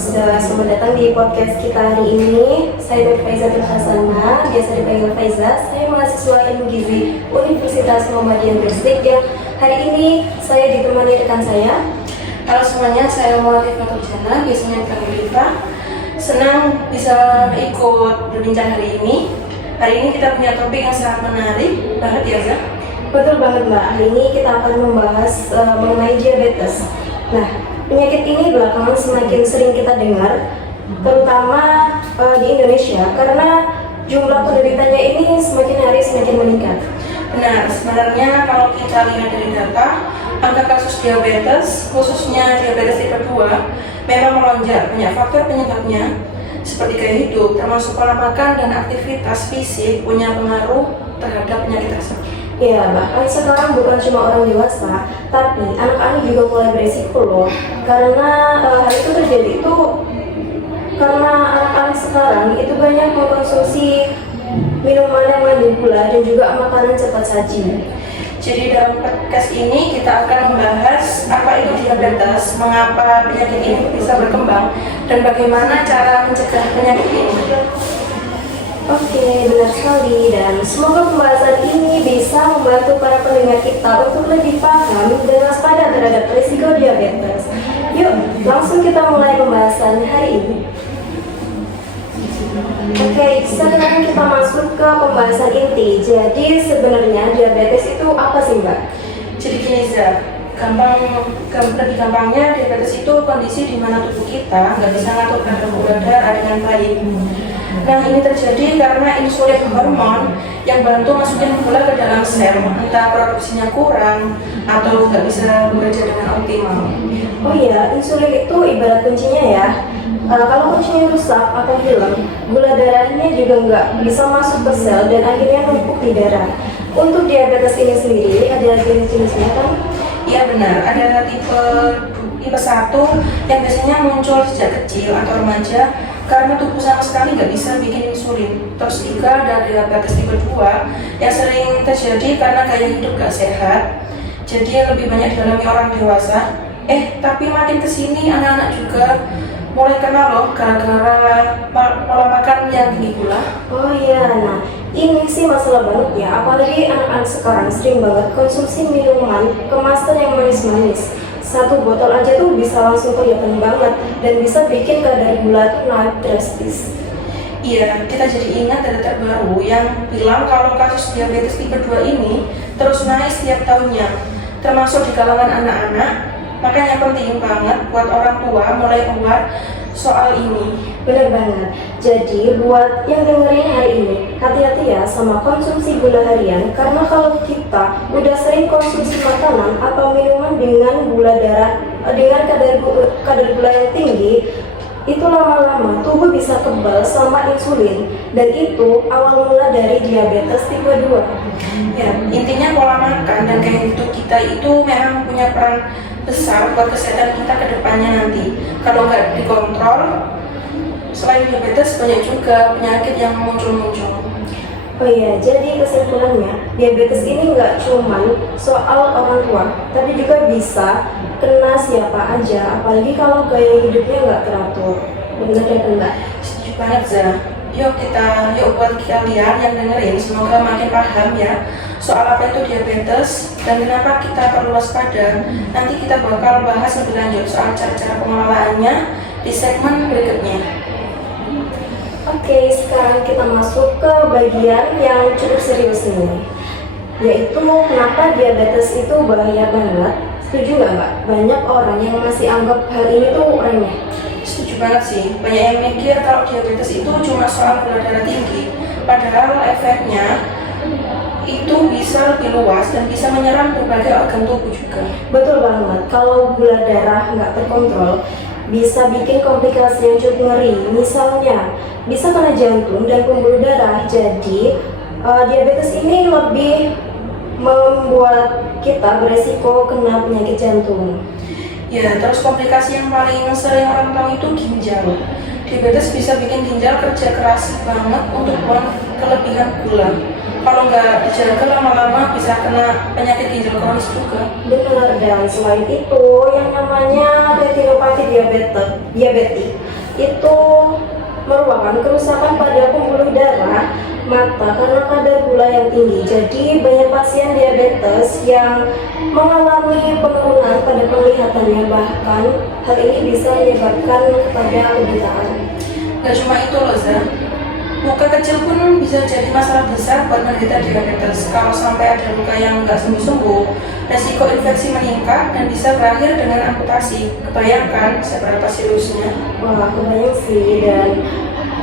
Selamat datang di podcast kita hari ini. Saya Nur Faizatul Hasanah, biasa dipanggil Faiza. Saya mahasiswa Ilmu Gizi Universitas Muhammadiyah Gresik yang hari ini saya ditemani rekan saya. Halo semuanya, saya Muhammad Fatul Jana, biasanya dipanggil Liva. Senang bisa ikut berbincang hari ini. Hari ini kita punya topik yang sangat menarik banget ya, Zah? Betul banget Mbak, hari ini kita akan membahas mengenai diabetes. Nah, penyakit ini belakangan semakin sering kita dengar, terutama di Indonesia, karena jumlah penderitanya ini semakin hari semakin meningkat. Benar, sebenarnya kalau kita lihat dari data, angka kasus diabetes, khususnya diabetes tipe 2, memang melonjak. Banyak faktor penyebabnya, seperti gaya hidup, termasuk pola makan dan aktivitas fisik punya pengaruh terhadap penyakit tersebut. Ya, bahkan sekarang bukan cuma orang dewasa, tapi anak-anak juga mulai beresiko loh. Karena hal itu terjadi itu karena anak-anak sekarang itu banyak mengkonsumsi minuman yang mengandung gula dan juga makanan cepat saji. Jadi dalam podcast ini kita akan membahas apa itu diabetes, mengapa penyakit ini bisa berkembang, dan bagaimana cara mencegah penyakit ini. Oke, benar sekali, dan semoga pembahasan ini bisa membantu para pendengar kita untuk lebih paham dan waspada terhadap risiko diabetes. Yuk, langsung kita mulai pembahasan hari ini. Oke, sekarang kita masuk ke pembahasan inti. Jadi sebenarnya diabetes itu apa sih Mbak? Jadi gini Zah, lebih gampangnya diabetes itu kondisi di mana tubuh kita nggak bisa ngatur kadar gula darah dengan baik. Nah, ini terjadi karena insulin hormon yang bantu masukin gula ke dalam sel, entah produksinya kurang atau nggak bisa bekerja dengan optimal. Oh iya, insulin itu ibarat kuncinya ya. Kalau kuncinya rusak atau hilang, gula darahnya juga nggak bisa masuk ke sel dan akhirnya numpuk di darah. Untuk diabetes ini sendiri ada jenis-jenisnya kan? Iya benar, ada tipe 1 yang biasanya muncul sejak kecil atau remaja karena tubuh sama sekali nggak bisa bikin insulin. Terus juga ada diabetes tipe 2 yang sering terjadi karena gaya hidup gak sehat, jadi lebih banyak dialami orang dewasa. Tapi makin kesini anak-anak juga mulai kenal loh gara-gara pola makan yang tinggi gula. Oh iya, nah ini sih masalah banget ya, apalagi anak-anak sekarang sering banget konsumsi minuman kemasan yang manis-manis. Satu botol aja tuh bisa langsung kelihatan banget dan bisa bikin kadar gula tuh naik drastis. Iya, kita jadi ingat data terbaru yang bilang kalau kasus diabetes tipe 2 ini terus naik setiap tahunnya, termasuk di kalangan anak-anak. Makanya penting banget buat orang tua mulai aware soal ini. Bener banget. Jadi buat yang dengerin hari ini, hati-hati ya sama konsumsi gula harian, karena kalau kita udah sering konsumsi makanan atau minuman dengan gula darah dengan kadar gula yang tinggi, itu lama-lama tubuh bisa kebal sama insulin, dan itu awal mula dari diabetes tipe 2. Ya, intinya pola makan dan gaya hidup kita itu memang punya peran besar buat kesehatan kita ke depannya nanti. Kalau nggak dikontrol, selain diabetes banyak juga penyakit yang muncul-muncul. Oh iya, jadi kesimpulannya, diabetes ini nggak cuma soal orang tua, tapi juga bisa kena siapa aja, apalagi kalau gaya hidupnya nggak teratur. Bener ya Mbak? Setuju banget Zah. Yuk buat kalian yang dengerin, semoga makin paham ya soal apa itu diabetes dan kenapa kita perlu waspada. Nanti kita bakal bahas lebih lanjut soal cara-cara pengelolaannya di segmen berikutnya. Oke, sekarang kita masuk ke bagian yang cukup serius ini, yaitu kenapa diabetes itu bahaya banget. Setuju nggak Mbak? Banyak orang yang masih anggap hal ini tuh remeh. Setuju banget sih, banyak yang mikir kalau diabetes itu cuma soal gula darah tinggi, padahal efeknya itu bisa lebih luas dan bisa menyerang berbagai organ tubuh juga. Betul banget, kalau gula darah nggak terkontrol bisa bikin komplikasi yang cukup ngeri. Misalnya bisa kena jantung dan pembuluh darah. Jadi diabetes ini lebih membuat kita beresiko kena penyakit jantung. Ya, terus komplikasi yang paling sering orang tahu itu ginjal. Diabetes bisa bikin ginjal kerja keras banget untuk buang kelebihan gula. Kalau nggak dijaga lama-lama bisa kena penyakit ginjal kronis juga. Benar, dan selain itu yang namanya retinopati diabetik itu merupakan kerusakan pada pembuluh darah mata karena kadar gula yang tinggi. Jadi banyak pasien diabetes yang mengalami penurunan pada penglihatannya, bahkan hal ini bisa menyebabkan kepada kebutaan. Gak cuma itu loh Zah, luka kecil pun bisa jadi masalah besar buat penderita diabetes. Kalau sampai ada luka yang nggak sembuh-sembuh, resiko infeksi meningkat dan bisa berakhir dengan amputasi. Kebayangkan seberapa seriusnya? Wah, kebayang sih, dan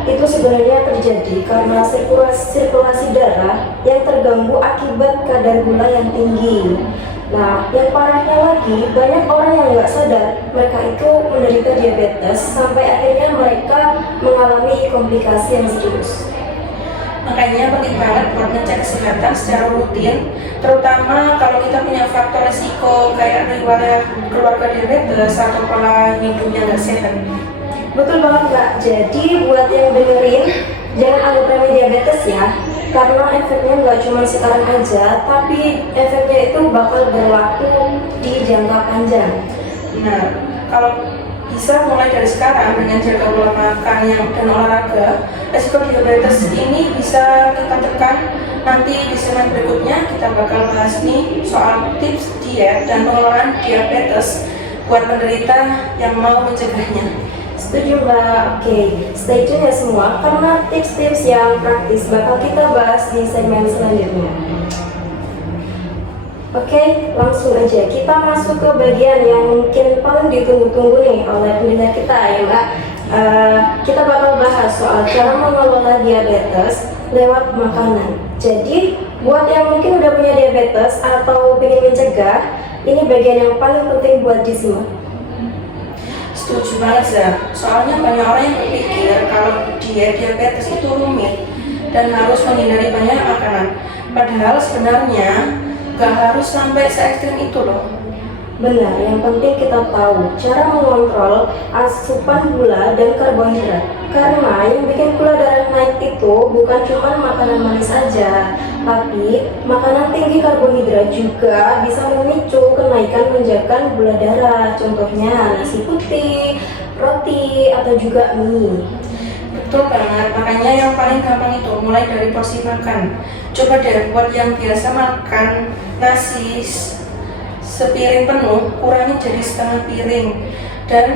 itu sebenarnya terjadi karena sirkulasi darah yang terganggu akibat kadar gula yang tinggi. Nah, yang parahnya lagi, banyak orang yang nggak sadar mereka itu menderita diabetes sampai akhirnya mereka mengalami komplikasi yang serius. Makanya penting banget buat ngecek kesehatan secara rutin, terutama kalau kita punya faktor risiko kayak riwayat keluarga diabetes atau pola hidupnya nggak sehat. Betul banget Kak, jadi buat yang dengerin, jangan anggap remeh diabetes ya, karena efeknya nggak cuma sekarang aja, tapi efeknya itu bakal berlaku di jangka panjang. Nah, kalau bisa mulai dari sekarang dengan jaga pola makan dan olahraga, resiko diabetes ini bisa kita tekan. Nanti di segmen berikutnya kita bakal bahas nih soal tips diet dan pengelolaan diabetes buat penderita yang mau mencegahnya. Setuju Mbak, oke, stay tune ya semua, karena tips-tips yang praktis bakal kita bahas di segmen selanjutnya. Oke, langsung aja kita masuk ke bagian yang mungkin paling ditunggu-tunggu nih oleh pendengar kita ya Mbak. Kita bakal bahas soal cara mengelola diabetes lewat makanan. Jadi, buat yang mungkin udah punya diabetes atau ingin mencegah, ini bagian yang paling penting buat disimak. Setuju banget Zah, soalnya banyak orang yang berpikir kalau diabetes itu rumit dan harus menghindari banyak makanan. Padahal sebenarnya gak harus sampai se-ekstrim itu loh. Benar, yang penting kita tahu cara mengontrol asupan gula dan karbohidrat. Karena yang bikin gula darah naik itu bukan cuma makanan manis saja, tapi makanan tinggi karbohidrat juga bisa memicu kenaikan lonjakan gula darah. Contohnya nasi putih, roti, atau juga mie. Betul banget, makanya yang paling gampang itu mulai dari porsi makan. Coba deh buat yang biasa makan nasi sepiring penuh, kurangi jadi setengah piring dan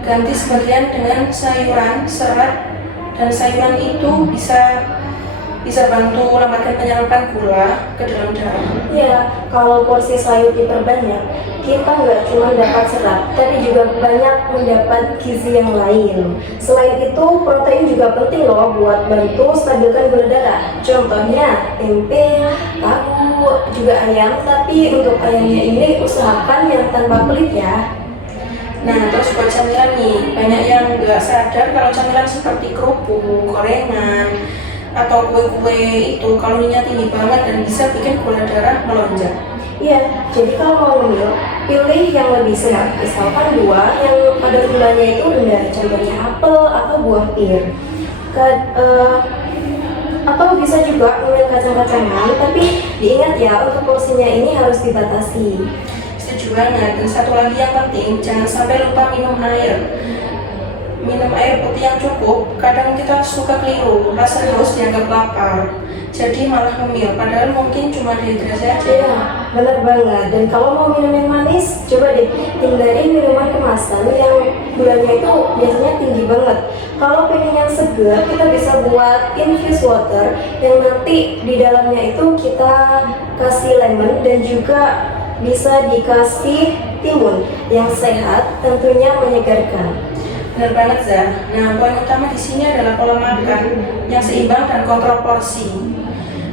ganti sebagian dengan sayuran, serat, dan sayuran itu bisa bantu lambatkan penyerapan gula ke dalam darah. Ya, kalau porsi sayur diperbanyak, kita nggak cuma dapat serat, tapi juga banyak mendapat gizi yang lain. Selain itu, protein juga penting loh buat bantu stabilkan gula darah. Contohnya tempe, tahu, juga ayam. Tapi untuk ayamnya ini usahakan yang tanpa pelit ya. Nah, terus buat camilan nih, banyak yang nggak sadar kalau camilan seperti kerupuk, gorengan, atau kue-kue itu kalorinya tinggi banget dan bisa bikin gula darah melonjak. Iya, jadi kalau mau ngemil, pilih yang lebih sehat. Misalkan buah yang kadar gulanya itu rendah, contohnya apel atau buah pir. Atau bisa juga ngemil kacang-kacangan, tapi diingat ya untuk porsinya ini harus dibatasi. Setuju banget. Dan satu lagi yang penting, jangan sampai lupa minum air. Minum air putih yang cukup. Kadang kita suka keliru, rasa haus dianggap lapar, jadi malah ngemil, padahal mungkin cuma dehidrasi aja. Iya, benar banget. Dan kalau mau minum yang manis, coba deh hindari minuman kemasan yang gulanya itu biasanya tinggi banget. Kalau pengen yang segar, kita bisa buat infused water yang nanti di dalamnya itu kita kasih lemon dan juga bisa dikasih timun yang sehat, tentunya menyegarkan. Benar banget Zah. Nah, poin utama di sini adalah pola makan yang seimbang dan kontrol porsi.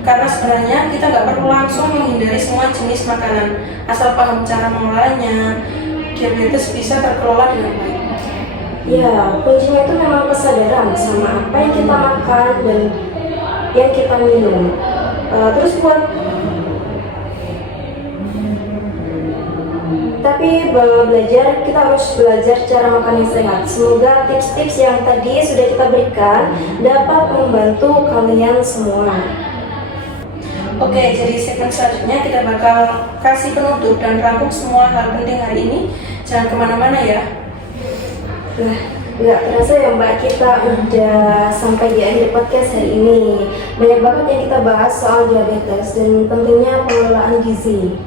Karena sebenarnya kita nggak perlu langsung menghindari semua jenis makanan, asal paham cara mengolahnya, diabetes bisa terkelola dengan baik. Ya, kuncinya itu memang kesadaran sama apa yang kita makan dan yang kita minum. Terus buat tapi belajar, kita harus belajar cara makan yang sehat. Semoga tips-tips yang tadi sudah kita berikan dapat membantu kalian semua. Oke, jadi segmen selanjutnya kita bakal kasih penutup dan rangkum semua hal penting hari ini. Jangan kemana-mana ya. Nah, Nggak terasa ya Mbak, kita udah sampai di akhir podcast hari ini. Banyak banget yang kita bahas soal diabetes dan pentingnya pengelolaan gizi.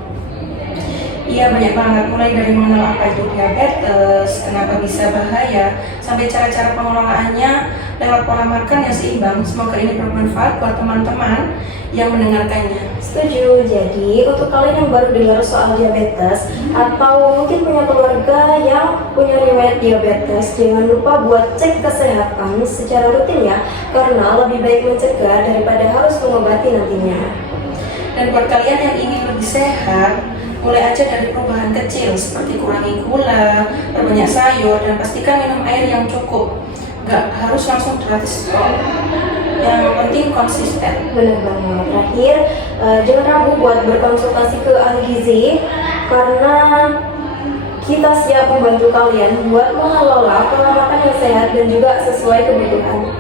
Iya, banyak banget, mulai dari mengenal apa itu diabetes, kenapa bisa bahaya, sampai cara-cara pengelolaannya lewat pola makan yang seimbang. Semoga ini bermanfaat buat teman-teman yang mendengarkannya. Setuju. Jadi untuk kalian yang baru dengar soal diabetes atau mungkin punya keluarga yang punya riwayat diabetes, jangan lupa buat cek kesehatan secara rutin ya, karena lebih baik mencegah daripada harus mengobati nantinya. Dan buat kalian yang ingin lebih sehat, mulai aja dari perubahan kecil seperti kurangi gula, perbanyak sayur, dan pastikan minum air yang cukup. Gak harus langsung gratis, yang penting konsisten. Benar banget. Terakhir, jangan ragu buat berkonsultasi ke ahli gizi, karena kita siap membantu kalian buat mengelola pola makan yang sehat dan juga sesuai kebutuhan.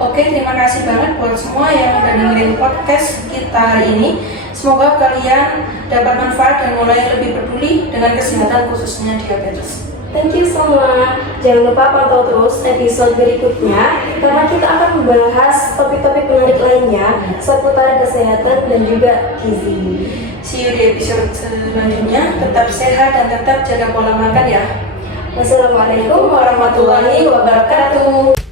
Oke, terima kasih banget buat semua yang udah dengerin podcast kita hari ini. Semoga kalian dapat manfaat dan mulai lebih peduli dengan kesehatan khususnya diabetes. Thank you semua. Jangan lupa pantau terus episode berikutnya karena kita akan membahas topik-topik menarik lainnya seputar kesehatan dan juga gizi. See you di episode selanjutnya. Tetap sehat dan tetap jaga pola makan ya. Wassalamualaikum warahmatullahi wabarakatuh.